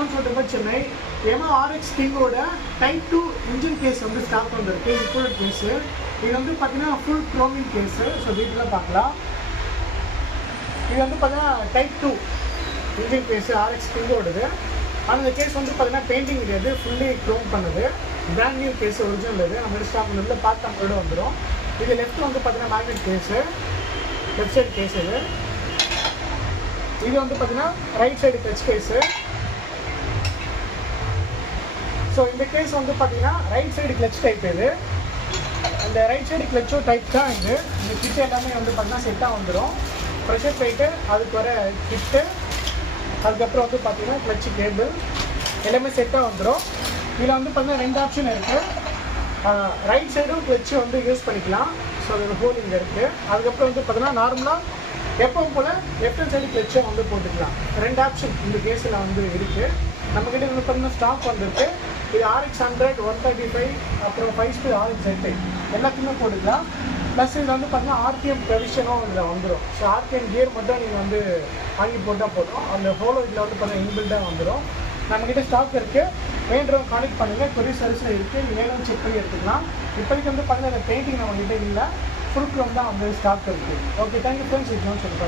John's automobile Chennai. Yamaha RX கிங்கோட type 2 engine case வந்து stock வந்திருக்கு. Import case. இது வந்து பார்த்தீங்கன்னா ஃபுல் குரோமிங் கேஸ். ஸோ டீட்டெயிலாக பார்க்கலாம். இது வந்து பார்த்தீங்கன்னா டைப் 2 இன்ஜின் கேஸ் RX கிங்கோடது. அந்த கேஸ் வந்து பார்த்தீங்கன்னா பெயிண்டிங் கிடையாது, ஃபுல்லி க்ரோம் பண்ணுது. பிராண்ட் நியூ கேஸ் ஒரிஜினல் இது. நம்ம ஸ்டாக் வந்து பார்த்து நம்மளோட வந்துடும். இது லெஃப்ட் வந்து பார்த்தீங்கன்னா magnet case, left side case இது. இது வந்து பார்த்தீங்கன்னா right side touch case. So இந்த கேஸ் வந்து பார்த்தீங்கன்னா ரைட் சைடு கிளச் டைப் இது. அந்த ரைட் சைடு கிளச்சோ டைப் தான் இது. இந்த கிட் எல்லாமே வந்து பார்த்தீங்கன்னா செட்டாக வந்துடும். ப்ரெஷர் பிளேட்டு, அதுக்கு வர கிட்டு, அதுக்கப்புறம் வந்து பார்த்தீங்கன்னா கிளச்சு கேபிள் எல்லாமே செட்டாக வந்துடும். இதில் வந்து பார்த்தீங்கன்னா 2 ஆப்ஷன் இருக்குது. ரைட் சைடும் கிளச்சு வந்து யூஸ் பண்ணிக்கலாம். ஸோ அதில் ஹோல் இங்கே இருக்குது. அதுக்கப்புறம் வந்து பார்த்தீங்கன்னா நார்மலாக எப்பவும் போல் லெஃப்ட் சைடு கிளச்சும் வந்து போட்டுக்கலாம். 2 ஆப்ஷன் இந்த கேஸில் வந்து இருக்குது. நம்மக்கிட்ட வந்து பார்த்தீங்கன்னா ஸ்டாக் வந்துருக்கு. இது RX 100, 135, அப்புறம் 5 speed RX ZI எல்லாத்தையுமே போட்டுக்கலாம். ப்ளஸ் இதில் வந்து பார்த்தீங்கன்னா RPM ப்ரெவிஷனும் இதில் வந்துடும். ஸோ RPM கியர் மட்டும் நீங்கள் வந்து வாங்கி போட்டால் போதும். அந்த ஹோலோ இதில் வந்து பார்த்தீங்கன்னா இன்பில்டாக வந்துடும். நம்மக்கிட்ட ஸ்டாக் இருக்குது. வேண்டுறவங்க கான்டெக்ட் பண்ணுங்கள். கொரியர் சர்வீஸில் இருக்குது. வேணும் செக் பண்ணி எடுத்துக்கலாம். இப்போதைக்கு வந்து பார்த்தீங்கன்னா இந்த பெயிண்டிங் நம்மக்கிட்ட இல்லை, ஃபுல் க்ரோம் தான் வந்து ஸ்டாக் இருக்குது. Okay, thank you friends. இதுதான் சொல்லி